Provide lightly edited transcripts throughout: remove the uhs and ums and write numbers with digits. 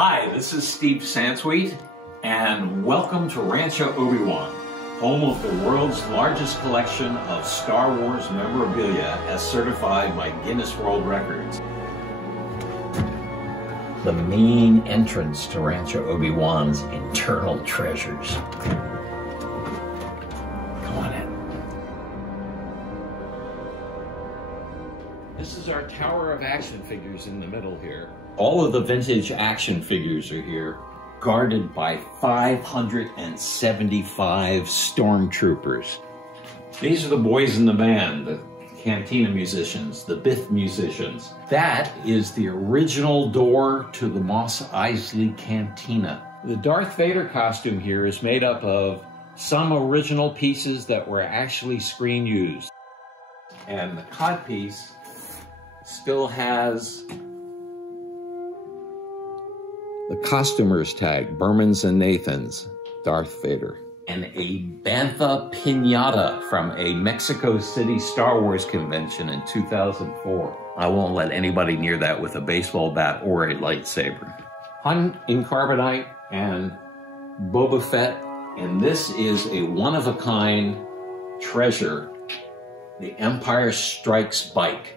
Hi, this is Steve Sansweet, and welcome to Rancho Obi-Wan, home of the world's largest collection of Star Wars memorabilia as certified by Guinness World Records. The main entrance to Rancho Obi-Wan's internal treasures. Come on in. This is our tower of action figures in the middle here. All of the vintage action figures are here, guarded by 575 stormtroopers. These are the boys in the band, the cantina musicians, the Biff musicians. That is the original door to the Mos Eisley Cantina. The Darth Vader costume here is made up of some original pieces that were actually screen used. And the codpiece still has the costumer's tag, Bermans and Nathans, Darth Vader. And a Bantha Pinata from a Mexico City Star Wars convention in 2004. I won't let anybody near that with a baseball bat or a lightsaber. Hun in Carbonite and Boba Fett. And this is a one-of-a-kind treasure, the Empire Strikes bike.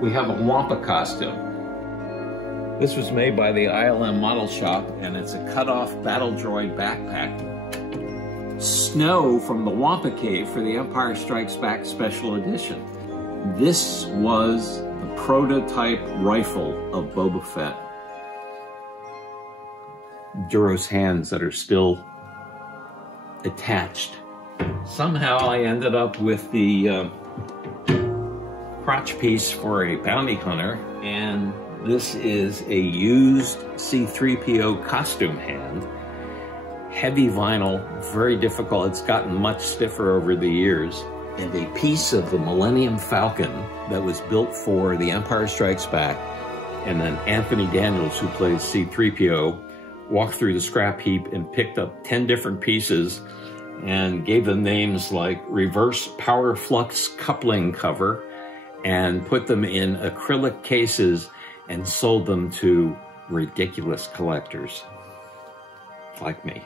We have a Wampa costume. This was made by the ILM Model Shop, and it's a cut-off Battle Droid backpack. Snow from the Wampa Cave for the Empire Strikes Back Special Edition. This was the prototype rifle of Boba Fett. Duro's hands that are still attached. Somehow I ended up with the crotch piece for a bounty hunter, and this is a used C-3PO costume hand. Heavy vinyl, very difficult. It's gotten much stiffer over the years. And a piece of the Millennium Falcon that was built for The Empire Strikes Back. And then Anthony Daniels, who plays C-3PO, walked through the scrap heap and picked up 10 different pieces and gave them names like Reverse Power Flux Coupling Cover, and put them in acrylic cases and sold them to ridiculous collectors like me.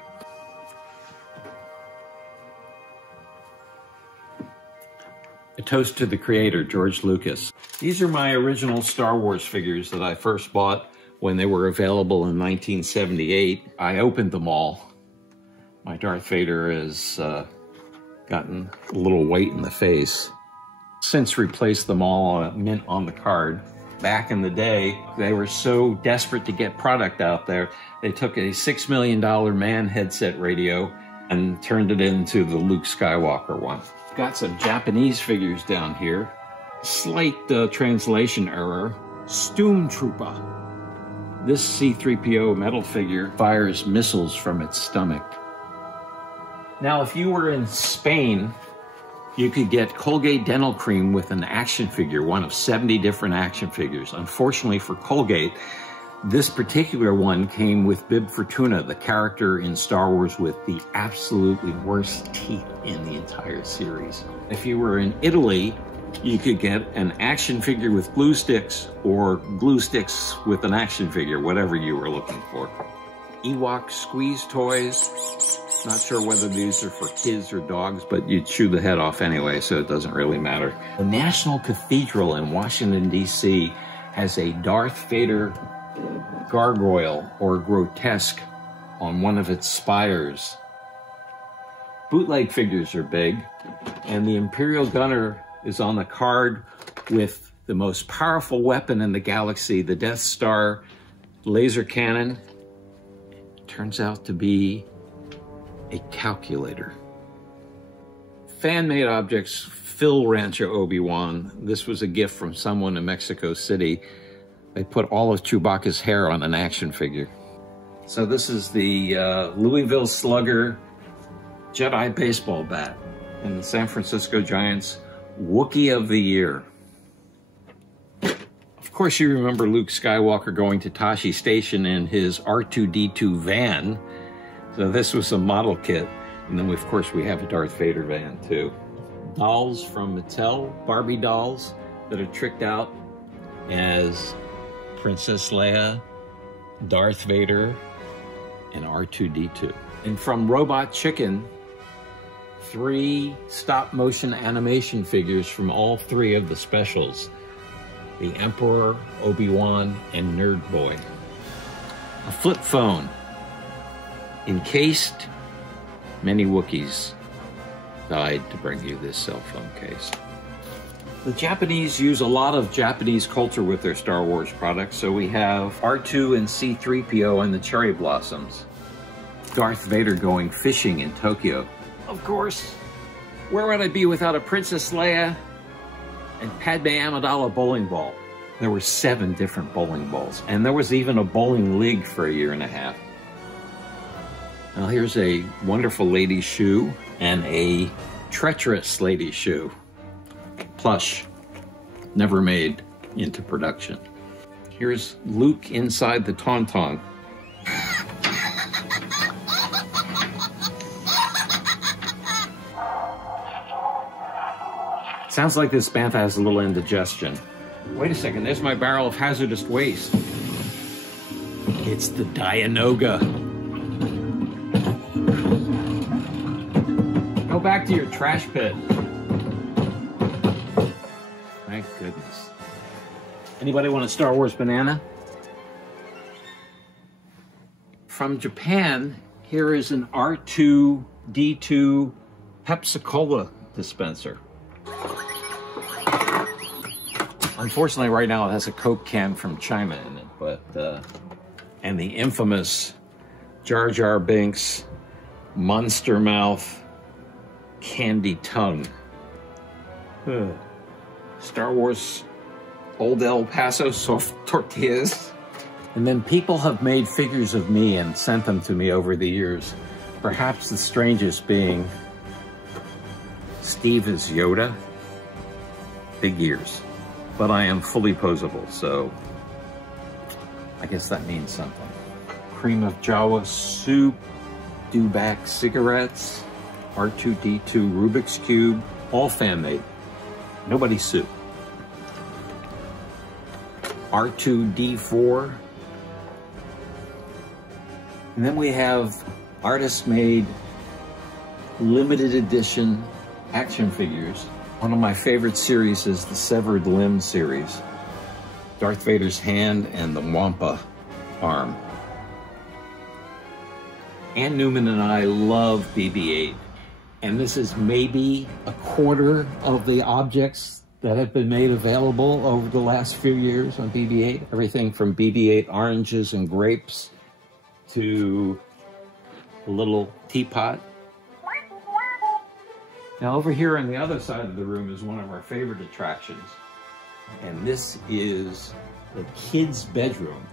A toast to the creator, George Lucas. These are my original Star Wars figures that I first bought when they were available in 1978. I opened them all. My Darth Vader has gotten a little white in the face. Since replaced them all mint on the card. Back in the day, they were so desperate to get product out there, they took a $6 million MAN headset radio and turned it into the Luke Skywalker one. Got some Japanese figures down here. Slight translation error. Stormtrooper. This C-3PO metal figure fires missiles from its stomach. Now, if you were in Spain, you could get Colgate Dental Cream with an action figure, one of 70 different action figures. Unfortunately for Colgate, this particular one came with Bib Fortuna, the character in Star Wars with the absolutely worst teeth in the entire series. If you were in Italy, you could get an action figure with glue sticks or glue sticks with an action figure, whatever you were looking for. Ewok squeeze toys. Not sure whether these are for kids or dogs, but you'd chew the head off anyway, so it doesn't really matter. The National Cathedral in Washington, D.C. has a Darth Vader gargoyle or grotesque on one of its spires. Bootleg figures are big, and the Imperial Gunner is on the card with the most powerful weapon in the galaxy, the Death Star laser cannon. Turns out to be a calculator. Fan-made objects fill Rancho Obi-Wan. This was a gift from someone in Mexico City. They put all of Chewbacca's hair on an action figure. So this is the Louisville Slugger Jedi baseball bat and the San Francisco Giants Wookiee of the Year. Of course, you remember Luke Skywalker going to Tosche Station in his R2-D2 van. So this was a model kit. And then, of course, we have a Darth Vader van, too. Dolls from Mattel, Barbie dolls that are tricked out as Princess Leia, Darth Vader, and R2-D2. And from Robot Chicken, 3 stop-motion animation figures from all 3 of the specials. The Emperor, Obi-Wan, and Nerd Boy. A flip phone. Encased, many Wookiees died to bring you this cell phone case. The Japanese use a lot of Japanese culture with their Star Wars products, so we have R2 and C-3PO and the cherry blossoms. Darth Vader going fishing in Tokyo. Of course, where would I be without a Princess Leia and Padme Amidala bowling ball? There were 7 different bowling balls, and there was even a bowling league for a year and a half. Now here's a wonderful lady's shoe and a treacherous lady's shoe. Plush, never made into production. Here's Luke inside the Tauntaun. Sounds like this bantha has a little indigestion. Wait a second, there's my barrel of hazardous waste. It's the Dianoga. Go back to your trash pit. Thank goodness. Anybody want a Star Wars banana? From Japan, here is an R2-D2 Pepsi-Cola dispenser. Unfortunately, right now it has a Coke can from China in it, but and the infamous Jar Jar Binks Monster Mouth Candy Tongue. Star Wars Old El Paso soft tortillas. And then people have made figures of me and sent them to me over the years. Perhaps the strangest being Steve as Yoda. Big ears. But I am fully posable, so I guess that means something. Cream of Jawa soup, Dewback cigarettes, R2-D2 Rubik's Cube, all fan-made. Nobody's soup. R2-D4. And then we have artist-made limited edition action figures. One of my favorite series is the Severed Limb series. Darth Vader's hand and the Wampa arm. Ann Newman and I love BB-8. And this is maybe a quarter of the objects that have been made available over the last few years on BB-8. Everything from BB-8 oranges and grapes to a little teapot. Now over here on the other side of the room is one of our favorite attractions. And this is the kid's bedroom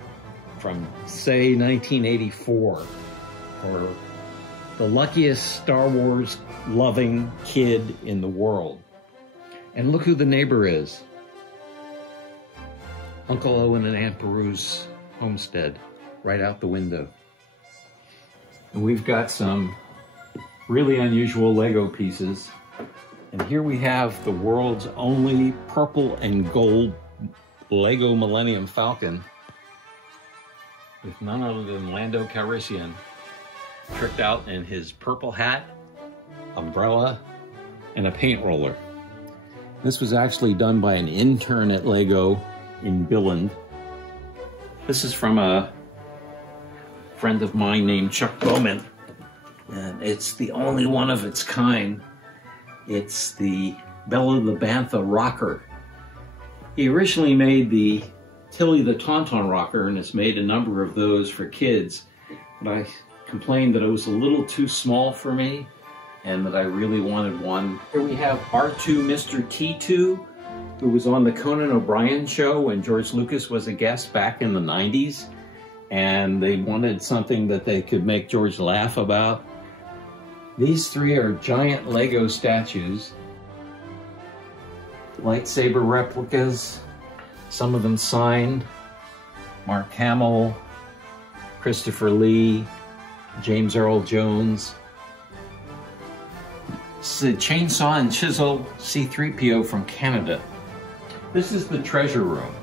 from, say, 1984, or the luckiest Star Wars loving kid in the world. And look who the neighbor is. Uncle Owen and Aunt Beru's homestead, right out the window. And we've got some really unusual Lego pieces. And here we have the world's only purple and gold Lego Millennium Falcon with none other than Lando Calrissian tricked out in his purple hat, umbrella, and a paint roller. This was actually done by an intern at Lego in Billund. This is from a friend of mine named Chuck Bowman, and it's the only one of its kind. It's the Bella the Bantha rocker. He originally made the Tilly the Tauntaun rocker, and has made a number of those for kids, but I complained that it was a little too small for me and that I really wanted one. Here we have R2 Mr. T2, who was on the Conan O'Brien show when George Lucas was a guest back in the 90s, and they wanted something that they could make George laugh about. These 3 are giant Lego statues, lightsaber replicas, some of them signed. Mark Hamill, Christopher Lee, James Earl Jones, It's a chainsaw and chisel C-3PO from Canada. This is the treasure room.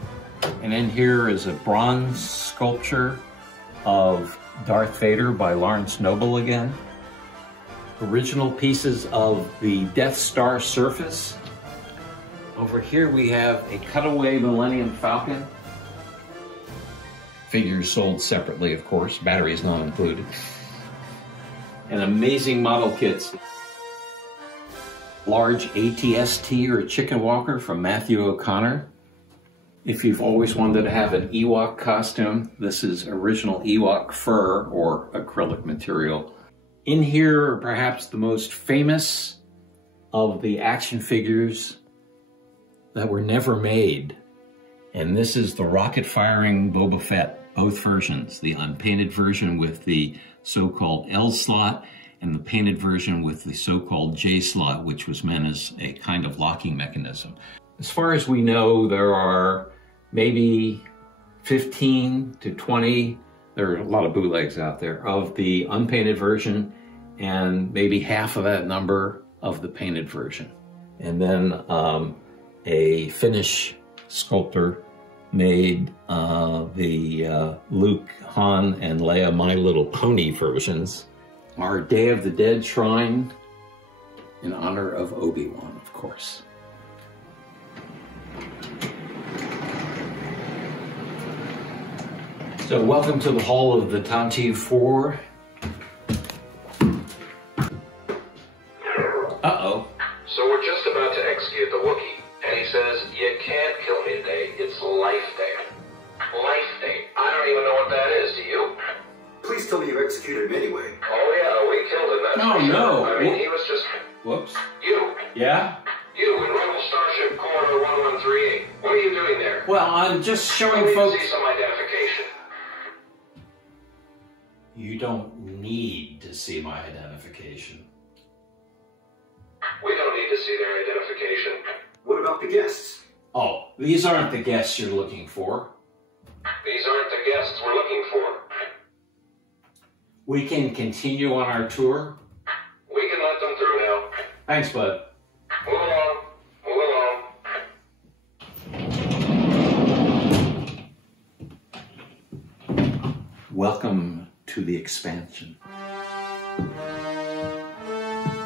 And in here is a bronze sculpture of Darth Vader by Lawrence Noble again. Original pieces of the Death Star surface. Over here we have a cutaway Millennium Falcon. Figures sold separately, of course, batteries not included. And amazing model kits. Large ATST or Chicken Walker from Matthew O'Connor. If you've always wanted to have an Ewok costume, this is original Ewok fur or acrylic material. In here are perhaps the most famous of the action figures that were never made. And this is the rocket-firing Boba Fett, both versions. The unpainted version with the so-called L slot and the painted version with the so-called J slot, which was meant as a kind of locking mechanism. As far as we know, there are maybe 15 to 20, there are a lot of bootlegs out there, of the unpainted version and maybe half of that number of the painted version. And then a Finnish sculptor made the Luke, Han, and Leia My Little Pony versions. Our Day of the Dead shrine in honor of Obi-Wan, of course. So welcome to the Hall of the Tantive 4. Uh-oh. So we're just about to execute the Wookiee, and he says, you can't kill me today, it's Life Day. Life Day. I don't even know what that is, do you? Please tell me you executed him anyway. Oh yeah, we killed him, that's Oh for sure. no. I mean, he was just... Whoops. You. Yeah? You in Rebel Starship Corridor 1138. What are you doing there? Well, I'm just I showing need to folks... see some identification. You don't need to see my identification. We don't need to see their identification. What about the guests? Oh, these aren't the guests you're looking for. These aren't the guests we're looking for. We can continue on our tour. We can let them through now. Thanks, bud. Move along. Move along. Welcome to the expansion.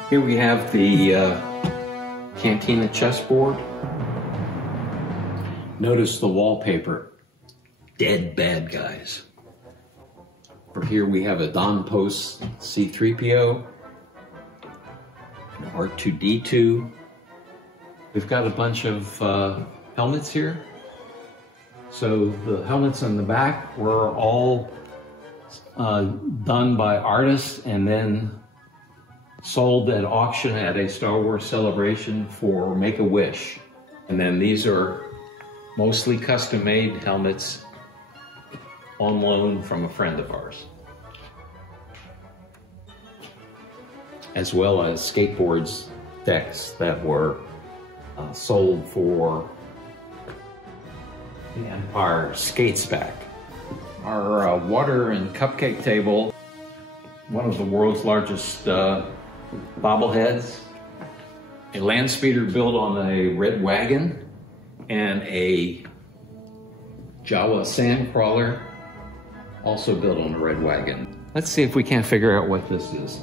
Here we have the Cantina chessboard. Notice the wallpaper. Dead bad guys. Over here we have a Don Post C-3PO, an R2-D2. We've got a bunch of helmets here. So the helmets on the back were all done by artists and then sold at auction at a Star Wars celebration for Make-A-Wish. And then these are mostly custom-made helmets on loan from a friend of ours, as well as skateboards decks that were sold for the Empire Skates Back. Our water and cupcake table, one of the world's largest bobbleheads, a land speeder built on a red wagon, and a Jawa sandcrawler also built on a red wagon. Let's see if we can't figure out what this is.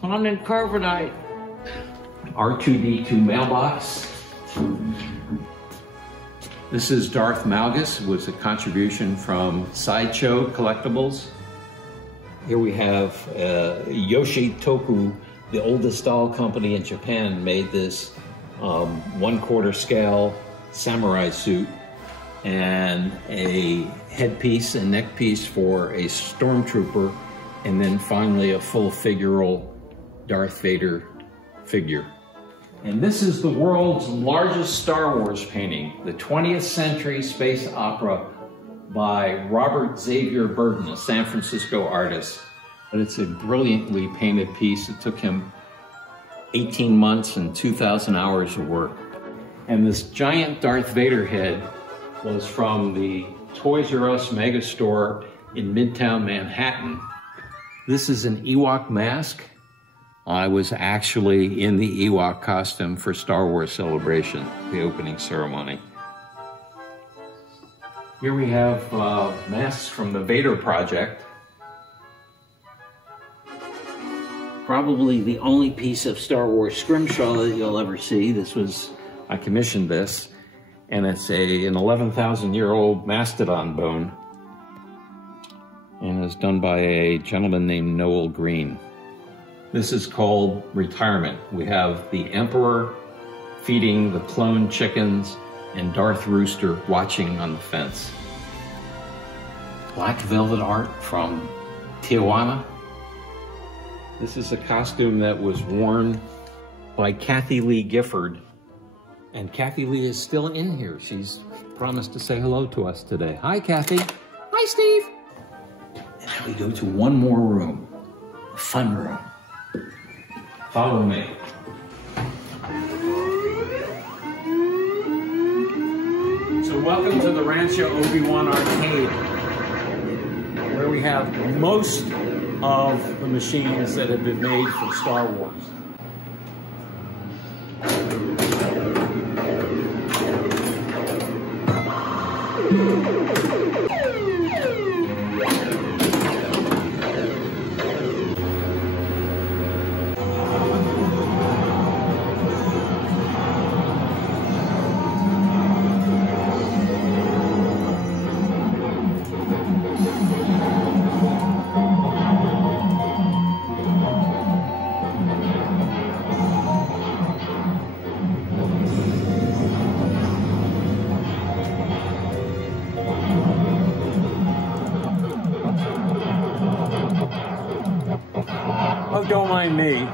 Han and Carbonite. R2-D2 mailbox. This is Darth Malgus. It was a contribution from Sideshow Collectibles. Here we have Yoshi Toku, the oldest doll company in Japan, made this 1/4 scale samurai suit and a headpiece and neck piece for a stormtrooper, and then finally a full figural Darth Vader figure. And this is the world's largest Star Wars painting, the 20th Century Space Opera by Robert Xavier Burton, a San Francisco artist. But it's a brilliantly painted piece. It took him 18 months and 2,000 hours of work. And this giant Darth Vader head was from the Toys R Us Megastore in Midtown Manhattan. This is an Ewok mask. I was actually in the Ewok costume for Star Wars Celebration, the opening ceremony. Here we have masks from the Vader Project. Probably the only piece of Star Wars scrimshaw that you'll ever see. I commissioned this, and it's an 11,000-year-old mastodon bone, and it's done by a gentleman named Noel Green. This is called Retirement. We have the Emperor feeding the clone chickens and Darth Rooster watching on the fence. Black velvet art from Tijuana. This is a costume that was worn by Kathie Lee Gifford, and Kathie Lee is still in here. She's promised to say hello to us today. Hi, Kathie. Hi, Steve. And now we go to one more room, the fun room. Follow me. So welcome to the Rancho Obi-Wan Arcade, where we have most of the machines that have been made for Star Wars. Oh, don't mind me.